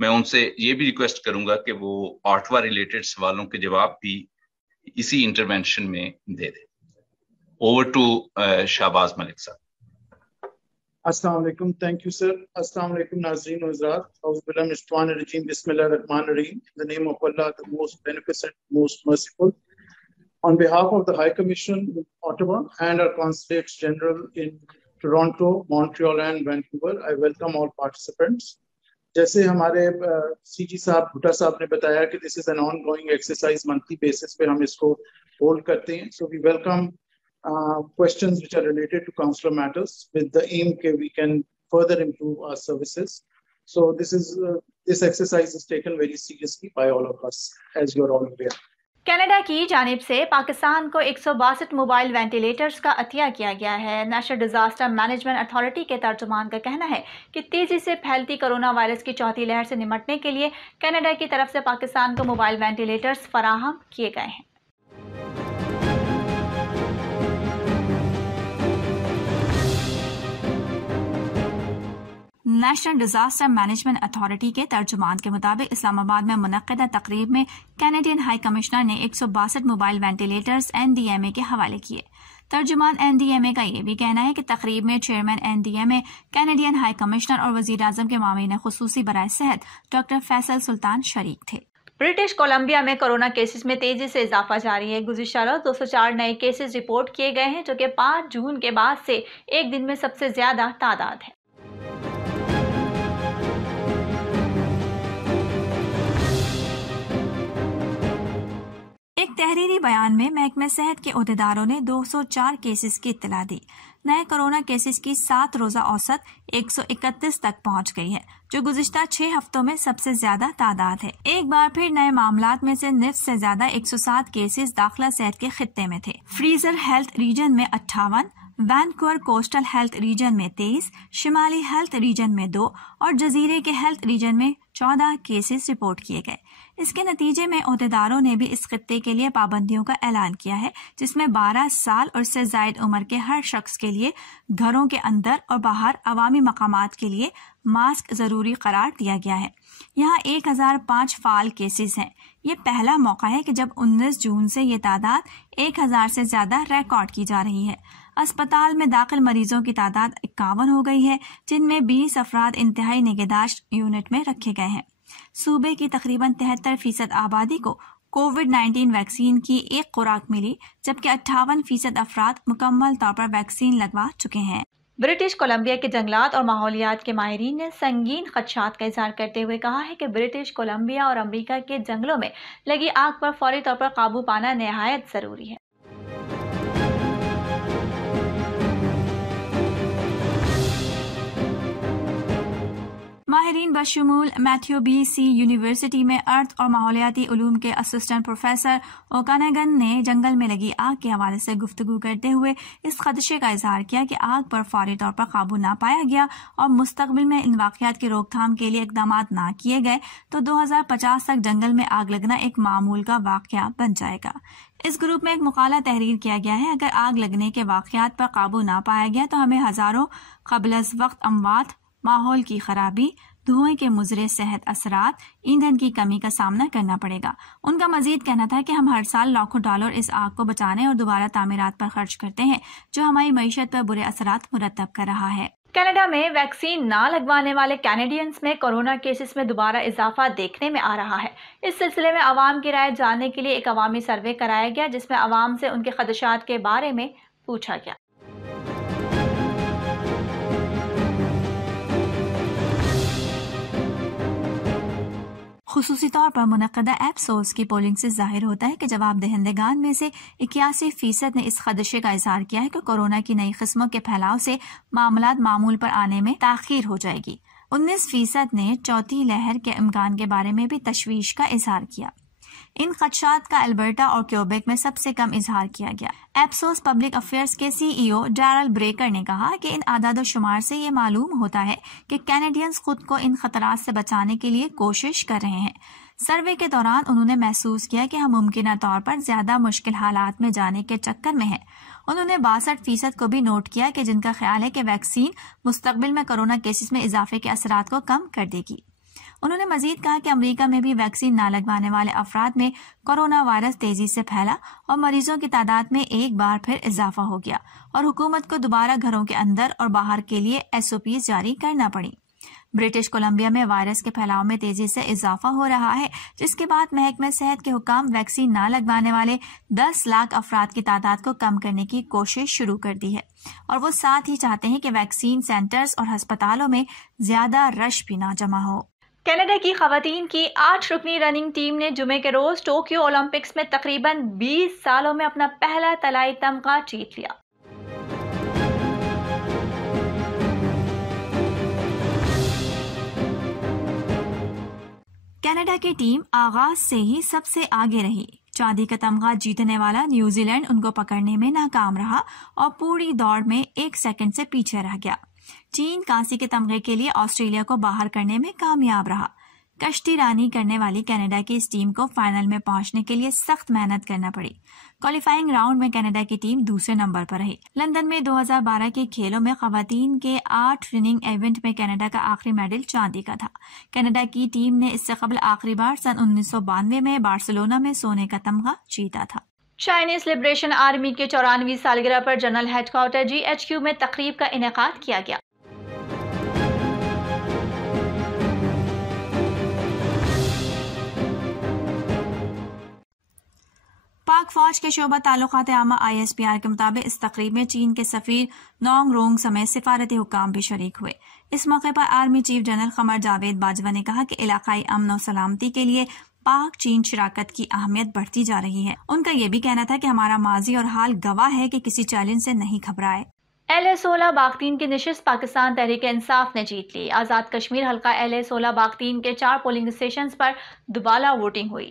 میں ان سے یہ بھی ریکویسٹ کروں گا کہ وہ آٹوا ریلیٹڈ سوالوں کے جواب بھی اسی انٹرونشن میں دے دیں. اوور ٹو شہباز ملک صاحب. السلام علیکم. Thank you sir. السلام علیکم ناظرین و حضرات. اعوذ باللہ من الشیطان الرجیم. بسم اللہ الرحمن الرحیم. In the name of Allah, the most beneficent, most merciful. On behalf of the High Commission in Ottawa and our Consulates General in Toronto, Montreal and Vancouver, I welcome all participants. جیسے ہمارے سی جی صاحب بھٹا صاحب نے بتایا کہ this is an ongoing exercise, monthly basis پہ ہم اس کو ہولڈ کرتے ہیں. So we welcome questions which are related to consular matters with the aim that we can further improve our services. So this exercise is taken very seriously by all of us, as you are all aware. Canada کی جانب سے پاکستان کو 162 mobile ventilators کا عطیہ کیا گیا ہے. National disaster management authority کے ترجمان کا کہنا ہے کہ تیزی سے پھیلتی کرونا وائرس کی چوتھی لہر سے نمٹنے کے لیے کینیڈا کی طرف سے پاکستان کو موبائل وینٹیلیٹرز فراہم کیے گئے ہیں. نیشنل ڈیزاسٹر مینجمنٹ اتھارٹی کے ترجمان کے مطابق اسلام آباد میں منعقدہ تقریب میں کینیڈین ہائی کمشنر نے 162 موبائل وینٹیلیٹرز NDMA کے حوالے کیے. ترجمان NDMA کا یہ بھی کہنا ہے کہ تقریب میں chairman NDMA Canadian high commissioner اور وزیر اعظم کے معاون خصوصی برائے صحت ڈاکٹر فیصل سلطان شریک تھے. برٹش کولمبیا میں کورونا کیسز میں تیزی سے اضافہ جاری ہے. گزشتہ روز 204 نئے کیسز رپورٹ کیے گئے ہیں جو کہ 5 جون کے بعد سے ایک دن میں سب سے زیادہ تعداد ہے. ایک تحریری بیان میں محکمہ صحت کے عہدیداروں نے 204 کیسز کی اطلاع دی. نئے کرونا کیسز کی 7 روزہ اوسط 131 تک پہنچ گئی ہے جو گزشتہ 6 ہفتوں میں سب سے زیادہ تعداد ہے. ایک بار پھر نئے معاملات میں سے نصف سے زیادہ 107 کیسز داخلہ صحت کے خطے میں تھے. فریزر ہیلتھ ریجن میں 58, وینکوور کوسٹل ہیلتھ ریجن میں 23, شمالی ہیلتھ ریجن میں 2 اور جزیرے کے ہیلتھ ریجن میں 14 کیسز رپورٹ کیے گئے. اس کے نتیجے میں عہدیداروں نے بھی اس خطے کے لیے پابندیوں کا اعلان کیا ہے جس میں 12 سال اور اس سے زائد عمر کے ہر شخص کے لیے گھروں کے اندر اور باہر عوامی مقامات کے لیے ماسک ضروری قرار دیا گیا ہے. یہاں 1005 فعال کیسز ہیں. یہ پہلا موقع ہے کہ جب 19 جون سے یہ تعداد 1000 سے زیادہ ریکارڈ کی جا رہی ہے. اسپتال میں داخل مریضوں کی تعداد 51 ہو گئی ہے جن میں 20 افراد انتہائی نگہداشت یونٹ میں رکھے گئے ہیں. صوبے کی تقریباً 73% آبادی کو کووڈ-19 ویکسین کی ایک خوراک ملی جبکہ 58% افراد مکمل طور پر ویکسین لگوا چکے ہیں. برٹش کولمبیا کے جنگلات اور ماحولیات کے ماہرین نے سنگین خدشات کا اظہار کرتے ہوئے کہا ہے کہ برٹش کولمبیا اور امریکہ کے جنگلوں میں لگی آگ پر فوری طور پر قابو پانا نہایت ضروری ہے. ماہرین بشمول میتھیو بی سی یونیورسٹی میں ارتھ اور ماحولیاتی علوم کے اسسٹنٹ پروفیسر اوکانگن نے جنگل میں لگی آگ کے حوالے سے گفتگو کرتے ہوئے اس خدشے کا اظہار کیا کہ آگ پر فوری طور پر قابو نہ پایا گیا اور مستقبل میں ان واقعات کی روک تھام کے لیے اقدامات نہ کیے گئے تو 2050 تک جنگل میں آگ لگنا ایک معمول کا واقعہ بن جائے گا. اس گروپ میں ایک مقالہ تحریر کیا گیا ہے. اگر آگ لگنے کے واقعات پر قابو نہ پایا گیا تو ہمیں ہزاروں قبل از وقت اموات، ماحول کی خرابی، دھوئیں کے مضر صحت اثرات، ایندھن کی کمی کا سامنا کرنا پڑے گا. ان کا مزید کہنا تھا کہ ہم ہر سال لاکھوں ڈالر اس آگ کو بچانے اور دوبارہ تعمیرات پر خرچ کرتے ہیں جو ہماری معیشت پر برے اثرات مرتب کر رہا ہے. کینیڈا میں ویکسین نہ لگوانے والے کینیڈینز میں کورونا کیسز میں دوبارہ اضافہ دیکھنے میں آ رہا ہے. اس سلسلے میں عوام کی رائے جاننے کے لیے ایک عوامی سروے کرایا گیا جس میں عوام سے ان کے خدشات کے بارے میں پوچھا گیا. خصوصی طور پر منعقدہ ایپسوس کی پولنگ سے ظاہر ہوتا ہے کہ جواب دہندگان میں سے 81% نے اس خدشے کا اظہار کیا ہے کہ کورونا کی نئی قسموں کے پھیلاؤ سے معاملات معمول پر آنے میں تاخیر ہو جائے گی. 19% نے چوتھی لہر کے امکان کے بارے میں بھی تشویش کا اظہار کیا. ان خدشات کا البرٹا اور کیوبیک میں سب سے کم اظہار کیا گیا. ایپسوس پبلک افیئرز کے CEO ڈیرل بریکر نے کہا کہ ان اعداد و شمار سے یہ معلوم ہوتا ہے کہ کینیڈینز خود کو ان خطرات سے بچانے کے لیے کوشش کر رہے ہیں. سروے کے دوران انہوں نے محسوس کیا کہ ہم ممکنہ طور پر زیادہ مشکل حالات میں جانے کے چکر میں ہیں. انہوں نے 62% کو بھی نوٹ کیا کہ جن کا خیال ہے کہ ویکسین مستقبل میں کورونا کیسز میں اضافے کے اثرات کو کم کر دے گی. انہوں نے مزید کہا کہ امریکہ میں بھی ویکسین نہ لگوانے والے افراد میں کورونا وائرس تیزی سے پھیلا اور مریضوں کی تعداد میں ایک بار پھر اضافہ ہو گیا اور حکومت کو دوبارہ گھروں کے اندر اور باہر کے لیے SOPs جاری کرنا پڑی۔ برٹش کولمبیا میں وائرس کے پھیلاؤ میں تیزی سے اضافہ ہو رہا ہے، جس کے بعد محکمہ صحت کے حکام ویکسین نہ لگوانے والے 10 لاکھ افراد کی تعداد کو کم کرنے کی کوشش شروع کر دی ہے، اور وہ ساتھ ہی چاہتے ہیں کہ ویکسین سینٹرز اور ہسپتالوں میں زیادہ رش بھی نہ جمع ہو۔ کینیڈا کی خواتین کی 8 رکنی رننگ ٹیم نے جمعے کے روز ٹوکیو اولمپکس میں تقریباً 20 سالوں میں اپنا پہلا طلائی تمغہ جیت لیا۔ کینیڈا کی ٹیم آغاز سے ہی سب سے آگے رہی۔ چاندی کا تمغہ جیتنے والا نیوزی لینڈ ان کو پکڑنے میں ناکام رہا اور پوری دوڑ میں 1 سیکنڈ سے پیچھے رہ گیا۔ چین کانسی کے تمغے کے لیے آسٹریلیا کو باہر کرنے میں کامیاب رہا۔ کشتی رانی کرنے والی کینیڈا کی اس ٹیم کو فائنل میں پہنچنے کے لیے سخت محنت کرنا پڑی۔ کوالیفائنگ راؤنڈ میں کینیڈا کی ٹیم دوسرے نمبر پر رہی۔ لندن میں 2012 کے کھیلوں میں خواتین کے 8 رننگ ایونٹ میں کینیڈا کا آخری میڈل چاندی کا تھا۔ کینیڈا کی ٹیم نے اس سے قبل آخری بار سن 1992 میں بارسلونا میں سونے کا تمغہ جیتا تھا۔ چائنیز لبریشن آرمی کے 94ویں سالگرہ پر جنرل ہیڈ کوارٹر GHQ میں تقریب کا انعقاد کیا گیا۔ پاک فوج کے شعبہ تعلقات عامہ ISPR کے مطابق اس تقریب میں چین کے سفیر نونگ رونگ سمیت سفارتی حکام بھی شریک ہوئے۔ اس موقع پر army chief general Qamar Javed Bajwa نے کہا کہ علاقائی امن و سلامتی کے لیے پاک چین شراکت کی اہمیت بڑھتی جا رہی ہے۔ ان کا یہ بھی کہنا تھا کہ ہمارا ماضی اور حال گواہ ہے کہ کسی چیلنج سے نہیں گھبرائے۔ LA-16 باغتین کی نشست پاکستان تحریک انصاف نے جیت لی۔ آزاد کشمیر حلقہ LA-16 باغتین کے 4 پولنگ اسٹیشنز پر دوبالہ ووٹنگ ہوئی۔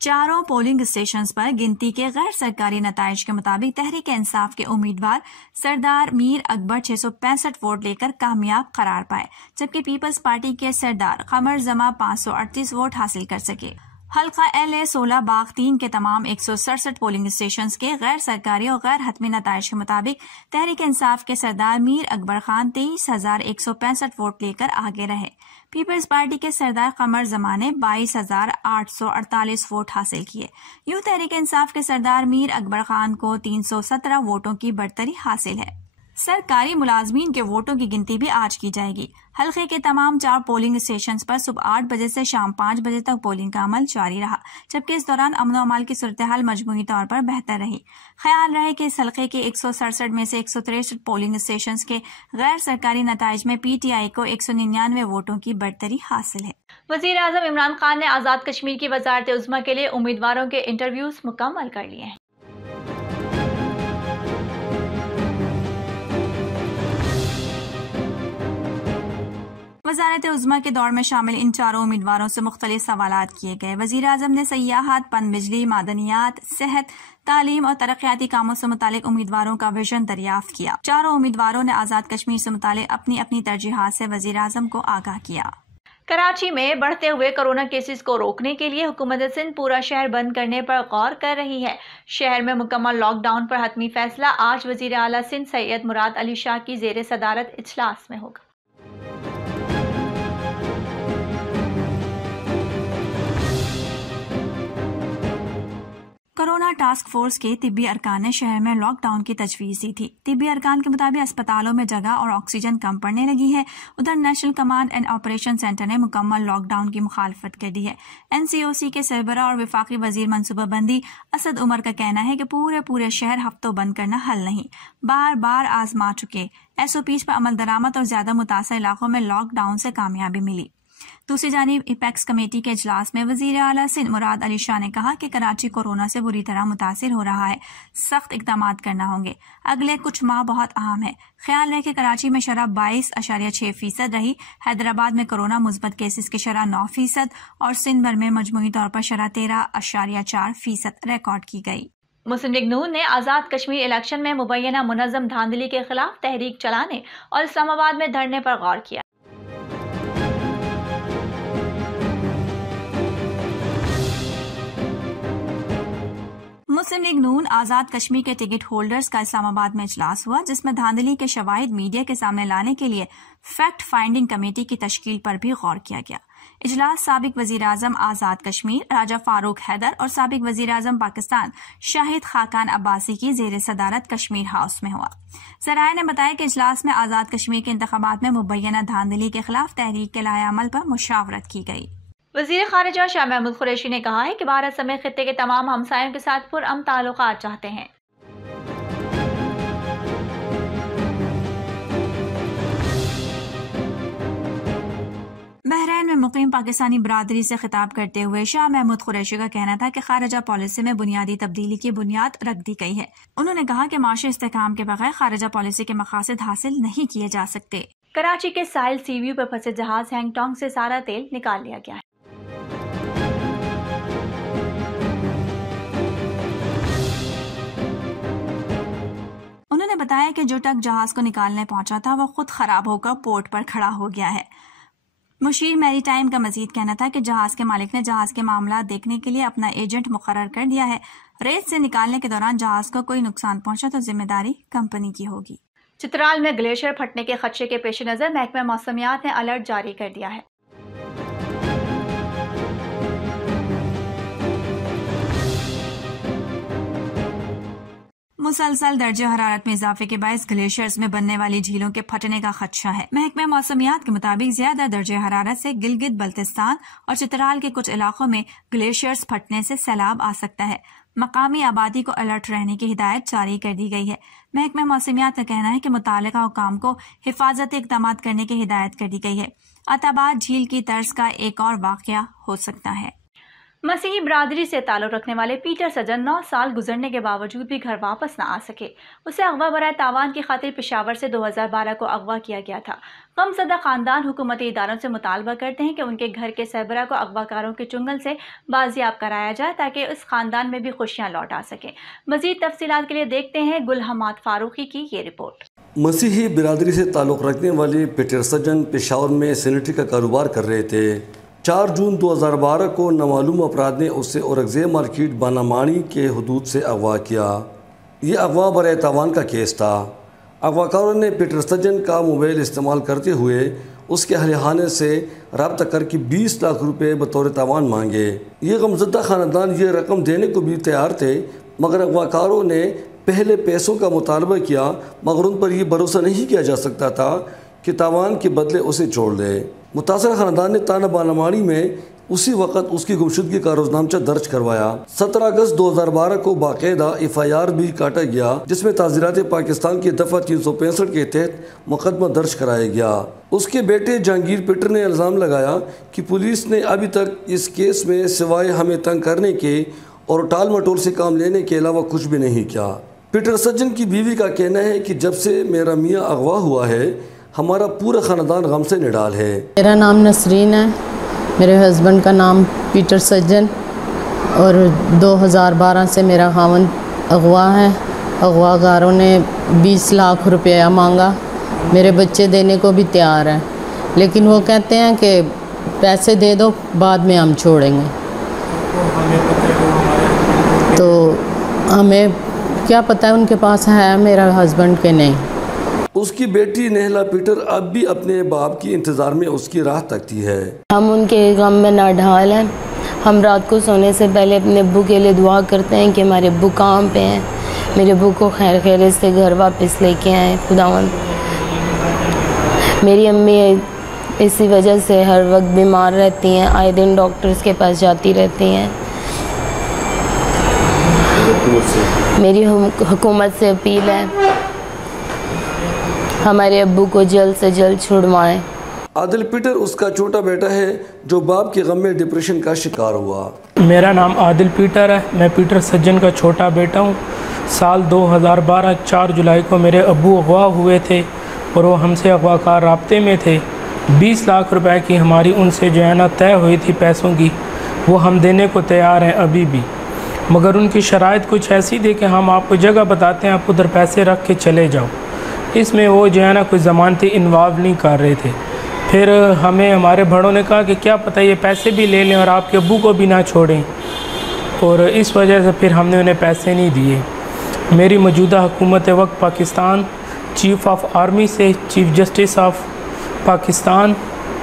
چاروں پولنگ اسٹیشنز پر گنتی کے غیر سرکاری نتائج کے مطابق تحریک انصاف کے امیدوار سردار میر اکبر 665 ووٹ لے کر کامیاب قرار پائے، جبکہ پیپلز پارٹی کے سردار قمر زماں 538 ووٹ حاصل کر سکے۔ حلقہ LA-16 باغ-3 کے تمام 167 پولنگ اسٹیشنز کے غیر سرکاری اور غیر حتمی نتائج کے مطابق تحریک انصاف کے سردار میر اکبر خان 23,165 ووٹ لے کر آگے رہے۔ پیپلز پارٹی کے سردار قمر زمان نے 22,848 ووٹ حاصل کیے۔ یوں تحریک انصاف کے سردار میر اکبر خان کو 317 ووٹوں کی برتری حاصل ہے۔ سرکاری ملازمین کے ووٹوں کی گنتی بھی آج کی جائے گی۔ حلقے کے تمام 4 پولنگ اسٹیشنز پر صبح 8 بجے سے شام 5 بجے تک پولنگ کا عمل جاری رہا، جبکہ اس دوران امن و امان کی صورتحال مجموعی طور پر بہتر رہی۔ خیال رہے کہ اس حلقے کے 167 میں سے 163 پولنگ اسٹیشنز کے غیر سرکاری نتائج میں PTI کو 199 ووٹوں کی برتری حاصل ہے۔ وزیر اعظم عمران خان نے آزاد کشمیر کی وزارت عظمیٰ کے لیے امیدواروں کے انٹرویوز مکمل کر لیے ہیں۔ وزارت عظمیٰ کے دور میں شامل ان 4 امیدواروں سے مختلف سوالات کیے گئے۔ وزیر اعظم نے سیاحت، پن بجلی، معدنیات، صحت، تعلیم اور ترقیاتی کاموں سے متعلق امیدواروں کا ویژن دریافت کیا۔ 4 امیدواروں نے آزاد کشمیر سے متعلق اپنی اپنی ترجیحات سے وزیر اعظم کو آگاہ کیا۔ کراچی میں بڑھتے ہوئے کورونا کیسز کو روکنے کے لیے حکومت سندھ پورا شہر بند کرنے پر غور کر رہی ہے۔ شہر میں مکمل لاک ڈاؤن پر حتمی فیصلہ آج وزیر اعلیٰ سندھ سید مراد علی شاہ کی زیر صدارت اجلاس میں ہوگا۔ کورونا ٹاسک فورس کے طبی ارکان نے شہر میں لاک ڈاؤن کی تجویز دی تھی۔ طبی ارکان کے مطابق اسپتالوں میں جگہ اور آکسیجن کم پڑنے لگی ہے۔ ادھر national command and operation centre نے مکمل لاک ڈاؤن کی مخالفت کر دی ہے۔ NCOC کے سربراہ اور وفاقی وزیر منصوبہ بندی اسد عمر کا کہنا ہے کہ پورے شہر ہفتوں بند کرنا حل نہیں، بار بار آزما چکے۔ SOPs پر عمل درآمد اور زیادہ متاثر علاقوں میں لاک ڈاؤن سے کامیابی ملی۔ دوسری جانب ایپیکس کمیٹی کے اجلاس میں وزیر اعلیٰ سندھ مراد علی شاہ نے کہا کہ کراچی کورونا سے بری طرح متاثر ہو رہا ہے، سخت اقدامات کرنا ہوں گے۔ اگلے کچھ ماہ بہت اہم ہے۔ خیال رہے کہ کراچی میں شرح 22.6% رہی، حیدرآباد میں کورونا مثبت کیسز کی شرح 9% اور سندھ بھر میں مجموعی طور پر شرح 13.4% ریکارڈ کی گئی۔ مسلم لیگ نون نے آزاد کشمیر الیکشن میں مبینہ منظم دھاندلی کے خلاف تحریک چلانے اور اسلام آباد میں دھرنے پر غور کیا۔ مسلم لیگ نون آزاد کشمیر کے ٹکٹ ہولڈرز کا اسلام آباد میں اجلاس ہوا، جس میں دھاندلی کے شواہد میڈیا کے سامنے لانے کے لیے فیکٹ فائنڈنگ کمیٹی کی تشکیل پر بھی غور کیا گیا۔ اجلاس سابق وزیر اعظم آزاد کشمیر راجہ فاروق حیدر اور سابق وزیر اعظم پاکستان شاہد خاقان عباسی کی زیر صدارت کشمیر ہاؤس میں ہوا۔ ذرائع نے بتایا کہ اجلاس میں آزاد کشمیر کے انتخابات میں مبینہ دھاندلی کے خلاف تحریک کے لائحہ عمل پر مشاورت کی گئی۔ وزیر خارجہ شاہ محمود قریشی نے کہا ہے کہ بھارت سمیت خطے کے تمام ہمسایوں کے ساتھ پرامن تعلقات چاہتے ہیں۔ بحرین میں مقیم پاکستانی برادری سے خطاب کرتے ہوئے شاہ محمود قریشی کا کہنا تھا کہ خارجہ پالیسی میں بنیادی تبدیلی کی بنیاد رکھ دی گئی ہے۔ انہوں نے کہا کہ معاشی استحکام کے بغیر خارجہ پالیسی کے مقاصد حاصل نہیں کیے جا سکتے۔ کراچی کے ساحل سی ویو پر پھنسے جہاز ہینگ ٹانگ سے سارا تیل نکال لیا گیا ہے۔ انہوں نے بتایا کہ جو ٹرک جہاز کو نکالنے پہنچا تھا وہ خود خراب ہو کر پورٹ پر کھڑا ہو گیا ہے۔ مشیر میری ٹائم کا مزید کہنا تھا کہ جہاز کے مالک نے جہاز کے معاملات دیکھنے کے لیے اپنا ایجنٹ مقرر کر دیا ہے۔ ریت سے نکالنے کے دوران جہاز کو کوئی نقصان پہنچا تو ذمہ داری کمپنی کی ہوگی۔ چترال میں گلیشیئر پھٹنے کے خدشے کے پیش نظر محکمہ موسمیات نے الرٹ جاری کر دیا ہے۔ مسلسل درجہ حرارت میں اضافے کے باعث گلیشیئرز میں بننے والی جھیلوں کے پھٹنے کا خدشہ ہے۔ محکمہ موسمیات کے مطابق زیادہ درجہ حرارت سے گلگت بلتستان اور چترال کے کچھ علاقوں میں گلیشیئرز پھٹنے سے سیلاب آ سکتا ہے۔ مقامی آبادی کو الرٹ رہنے کی ہدایت جاری کر دی گئی ہے۔ محکمہ موسمیات کا کہنا ہے کہ متعلقہ حکام کو حفاظتی اقدامات کرنے کی ہدایت کر دی گئی ہے۔ عطاباد جھیل کی طرز کا ایک اور واقعہ ہو سکتا ہے۔ مسیحی برادری سے تعلق رکھنے والے پیٹر سجن 9 سال گزرنے کے باوجود بھی گھر واپس نہ آ سکے۔ اسے اغوا برائے تاوان کی خاطر پشاور سے 2012 کو اغوا کیا گیا تھا۔ غمزدہ خاندان حکومتی اداروں سے مطالبہ کرتے ہیں کہ ان کے گھر کے سربراہ کو اغوا کاروں کے چنگل سے بازیاب کرایا جائے تاکہ اس خاندان میں بھی خوشیاں لوٹ آ سکیں۔ مزید تفصیلات کے لیے دیکھتے ہیں گل حماد فاروقی کی یہ رپورٹ۔ مسیحی برادری سے تعلق رکھنے والے پیٹر سجن پشاور میں سینیٹری کا کاروبار کر رہے تھے۔ 4 جون 2012 کو نامعلوم افراد نے اسے اورگزے مارکیٹ بانامانی کے حدود سے اغوا کیا۔ یہ اغوا برائے تاوان کا کیس تھا۔ اغوا کاروں نے پیٹر سجن کا موبائل استعمال کرتے ہوئے اس کے اہل خانے سے رابطہ کر کے 20 لاکھ روپے بطور تاوان مانگے۔ یہ غمزدہ خاندان یہ رقم دینے کو بھی تیار تھے، مگر اغوا کاروں نے پہلے پیسوں کا مطالبہ کیا، مگر ان پر یہ بھروسہ نہیں کیا جا سکتا تھا کہ تاوان کے بدلے اسے چھوڑ دے۔ متاثرہ خاندان نے تانہ بانامانی میں اسی وقت اس کی گمشدگی کا روزنامچہ درج کروایا۔ 17 اگست 2012 کو باقاعدہ FIR بھی کاٹا گیا، جس میں تعزیرات پاکستان کی دفعہ 365 کے تحت مقدمہ درج کرایا گیا۔ اس کے بیٹے جہانگیر پیٹر نے الزام لگایا کہ پولیس نے ابھی تک اس کیس میں سوائے ہمیں تنگ کرنے کے اور ٹال مٹول سے کام لینے کے علاوہ کچھ بھی نہیں کیا۔ پیٹر سجن کی بیوی کا کہنا ہے کہ جب سے میرا میاں اغوا ہوا ہے ہمارا پورا خاندان غم سے نڈال ہے۔ میرا نام نسرین ہے، میرے ہسبینڈ کا نام پیٹر سجن، اور 2012 سے میرا خاوند اغوا ہے۔ اغوا کاروں نے 20 لاکھ روپیہ مانگا، میرے بچے دینے کو بھی تیار ہیں، لیکن وہ کہتے ہیں کہ پیسے دے دو بعد میں ہم چھوڑیں گے۔ تو ہمیں کیا پتہ ہے ان کے پاس ہے میرا ہسبینڈ کہ نہیں۔ اس کی بیٹی نہلا پیٹر اب بھی اپنے باپ کی انتظار میں اس کی راہ تکتی ہے۔ ہم ان کے غم میں ناڈھال ہیں۔ ہم رات کو سونے سے پہلے اپنے ابو کے لیے دعا کرتے ہیں کہ ہمارے ابو کام پہ ہیں، میرے ابو کو خیر خیریت سے گھر واپس لے کے آئیں خداوند۔ میری امی اسی وجہ سے ہر وقت بیمار رہتی ہیں، آئے دن ڈاکٹرز کے پاس جاتی رہتی ہیں۔ میری حکومت سے اپیل ہے ہمارے ابو کو جلد سے جلد چھڑوائیں۔ عادل پیٹر اس کا چھوٹا بیٹا ہے جو باپ کے غم میں ڈپریشن کا شکار ہوا۔ میرا نام عادل پیٹر ہے، میں پیٹر سجن کا چھوٹا بیٹا ہوں۔ سال 2012 4 جولائی کو میرے ابو اغوا ہوئے تھے اور وہ ہم سے اغوا کار رابطے میں تھے۔ 20 لاکھ روپے کی ہماری ان سے جو ہے نا طے ہوئی تھی پیسوں کی، وہ ہم دینے کو تیار ہیں ابھی بھی، مگر ان کی شرائط کچھ ایسی تھی کہ ہم آپ کو جگہ بتاتے ہیں، آپ ادھر پیسے رکھ کے چلے جاؤ۔ اس میں وہ جو ہے نا کوئی ضمانتی انوالو نہیں کر رہے تھے۔ پھر ہمیں ہمارے بڑوں نے کہا کہ کیا پتہ یہ پیسے بھی لے لیں اور آپ کے ابو کو بھی نہ چھوڑیں۔ اور اس وجہ سے پھر ہم نے انہیں پیسے نہیں دیے۔ میری موجودہ حکومت وقت پاکستان، چیف آف آرمی سے چیف جسٹس آف پاکستان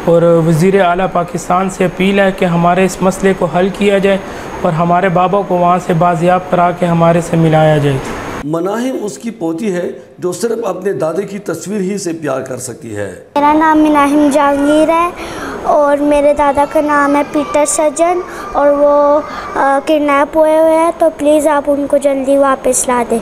اور وزیر اعلیٰ پاکستان سے اپیل ہے کہ ہمارے اس مسئلے کو حل کیا جائے اور ہمارے بابا کو وہاں سے بازیاب کرا کے ہمارے سے ملایا جائے۔ مناہم اس کی پوتی ہے جو صرف اپنے دادے کی تصویر ہی سے پیار کر سکتی ہے۔ میرا نام مناہم جہانگیر ہے اور میرے دادا کا نام ہے پیٹر سجن اور وہ کڈنیپ ہوئے ہیں، تو پلیز آپ ان کو جلدی واپس لا دیں۔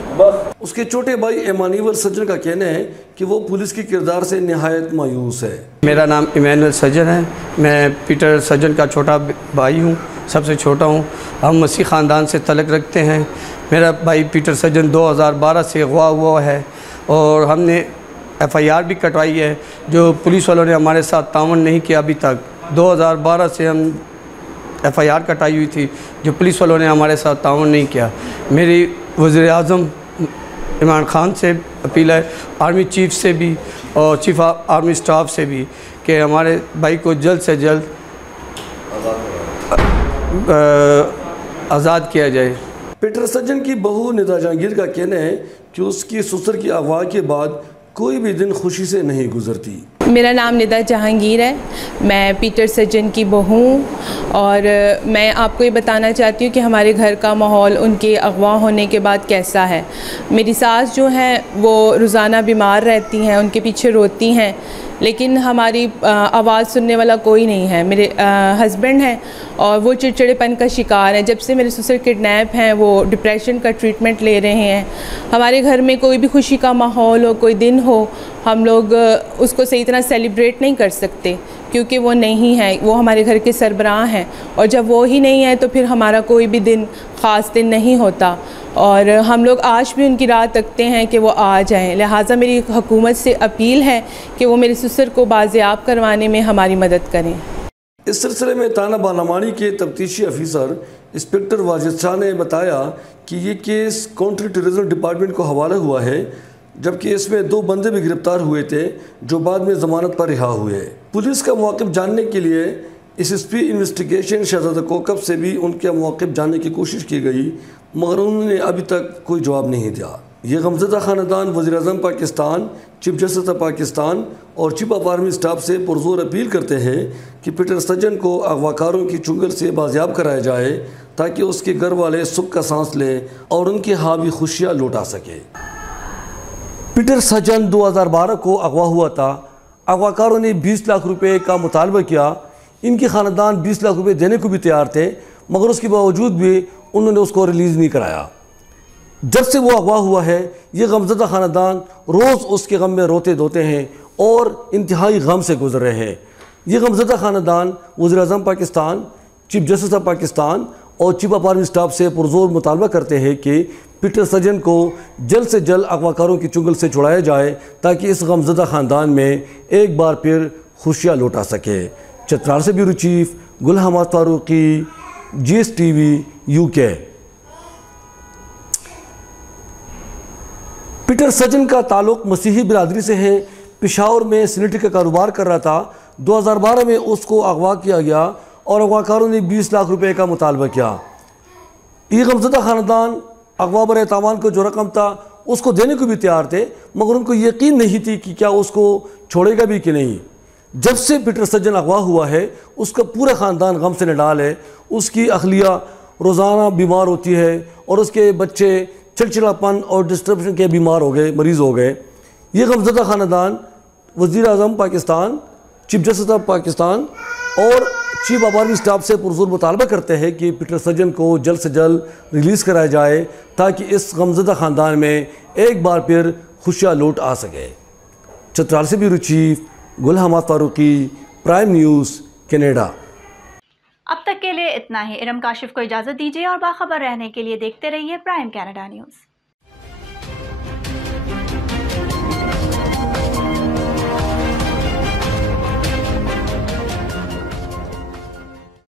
اس کے چھوٹے بھائی ایمانویل سجن کا کہنا ہے کہ وہ پولیس کے کردار سے نہایت مایوس ہے۔ میرا نام ایمانویل سجن ہے، میں پیٹر سجن کا چھوٹا بھائی ہوں، سب سے چھوٹا ہوں۔ ہم مسیح خاندان سے تعلق رکھتے ہیں۔ میرا بھائی پیٹر سجن 2012 سے اغوا ہوا ہے اور ہم نے FIR بھی کٹوائی ہے، جو پولیس والوں نے ہمارے ساتھ تعاون نہیں کیا ابھی تک۔ 2012 سے ہم FIR کٹائی ہوئی تھی، جو پولیس والوں نے ہمارے ساتھ تعاون نہیں کیا۔ میری وزیر اعظم عمران خان سے اپیل ہے، آرمی چیف سے بھی اور چیف آرمی اسٹاف سے بھی، کہ ہمارے بھائی کو جلد سے جلد آزاد کیا جائے۔ پیٹر سجن کی بہو ندا جہانگیر کا کہنا ہے کہ اس کی سسر کی اغوا کے بعد کوئی بھی دن خوشی سے نہیں گزرتی۔ میرا نام ندا جہانگیر ہے، میں پیٹر سجن کی بہو ہوں اور میں آپ کو یہ بتانا چاہتی ہوں کہ ہمارے گھر کا ماحول ان کے اغوا ہونے کے بعد کیسا ہے۔ میری ساس جو ہیں وہ روزانہ بیمار رہتی ہیں، ان کے پیچھے روتی ہیں، لیکن ہماری آواز سننے والا کوئی نہیں ہے۔ میرے ہسبینڈ ہیں اور وہ چڑچڑے پن کا شکار ہیں۔ جب سے میرے سسر کڈنیپ ہیں وہ ڈپریشن کا ٹریٹمنٹ لے رہے ہیں۔ ہمارے گھر میں کوئی بھی خوشی کا ماحول ہو، کوئی دن ہو، ہم لوگ اس کو صحیح طرح سیلیبریٹ نہیں کر سکتے کیونکہ وہ نہیں ہیں، وہ ہمارے گھر کے سربراہ ہیں، اور جب وہ ہی نہیں ہے تو پھر ہمارا کوئی بھی دن خاص دن نہیں ہوتا، اور ہم لوگ آج بھی ان کی راہ تکتے ہیں کہ وہ آ جائیں۔ لہٰذا میری حکومت سے اپیل ہے کہ وہ میرے سسر کو بازیاب کروانے میں ہماری مدد کریں۔ اس سلسلے میں تھانہ بانامانی کے تفتیشی افیسر انسپکٹر واجد شاہ نے بتایا کہ یہ کیس کاؤنٹر ٹیررزم ڈپارٹمنٹ کو حوالہ ہوا ہے، جبکہ اس میں 2 بندے بھی گرفتار ہوئے تھے جو بعد میں ضمانت پر رہا ہوئے۔ پولیس کا موقف جاننے کے لیے SSP انویسٹیگیشن شہزادہ کوکب سے بھی ان کے موقف جاننے کی کوشش کی گئی، مگر انہوں نے ابھی تک کوئی جواب نہیں دیا۔ یہ غمزدہ خاندان وزیر اعظم Pakistan, chief justice of Pakistan اور چیف آف آرمی اسٹاف سے پرزور اپیل کرتے ہیں کہ پیٹر سجن کو اغواکاروں کی چنگل سے بازیاب کرایا جائے تاکہ اس کے گھر والے سکھ کا سانس لیں اور ان کے حاوی خوشیاں لوٹا سکے۔ پیٹر سجن 2012 کو اغوا ہوا تھا۔ اغواکاروں نے 20 لاکھ روپے کا مطالبہ کیا۔ ان کے خاندان 20 لاکھ روپے دینے کو بھی تیار تھے، مگر اس کے باوجود بھی انہوں نے اس کو ریلیز نہیں کرایا۔ جب سے وہ اغوا ہوا ہے یہ غمزدہ خاندان روز اس کے غم میں روتے دھوتے ہیں اور انتہائی غم سے گزر رہے ہیں۔ یہ غمزدہ خاندان وزیر اعظم Pakistan, chief justice of Pakistan اور چیف آف آرمی اسٹاف سے پرزور مطالبہ کرتے ہیں کہ پیٹر سجن کو جلد سے جلد اغواکاروں کی چنگل سے چھڑایا جائے تاکہ اس غمزدہ خاندان میں ایک بار پھر خوشیاں لوٹا سکے۔ چترال سے bureau chief Gul Hammad Farooqi, GSTV UK۔ Peter Sajan کا تعلق مسیحی برادری سے ہے۔ پشاور میں سینیٹری کا کاروبار کر رہا تھا۔ 2012 میں اس کو اغوا کیا گیا اور اغواکاروں نے 20 لاکھ روپے کا مطالبہ کیا۔ یہ غمزدہ خاندان اغوا برائے تاوان کو جو رقم تھا اس کو دینے کو بھی تیار تھے، مگر ان کو یقین نہیں تھی کہ کیا اس کو چھوڑے گا بھی کہ نہیں۔ جب سے پیٹر سجن اغوا ہوا ہے اس کا پورا خاندان غم سے نڈال ہے۔ اس کی اہلیہ روزانہ بیمار ہوتی ہے اور اس کے بچے چڑچڑاپن اور ڈسٹربشن کے بیمار ہو گئے، مریض ہو گئے۔ یہ غمزدہ خاندان وزیر اعظم Pakistan, chief justice of Pakistan اور چیف آف آرمی اسٹاف سے پرزور مطالبہ کرتے ہیں کہ پیٹر سجن کو جلد سے جلد ریلیز کرایا جائے تاکہ اس غمزدہ خاندان میں ایک بار پھر خوشیاں لوٹ آ سکے۔ چترال سے bureau chief Gul Hammad Farooqi, prime news, Canada. اب تک کے لیے اتنا ہی۔ ارم کاشف کو اجازت دیجیے اور باخبر رہنے کے لیے دیکھتے رہیے پرائم کینیڈا نیوز۔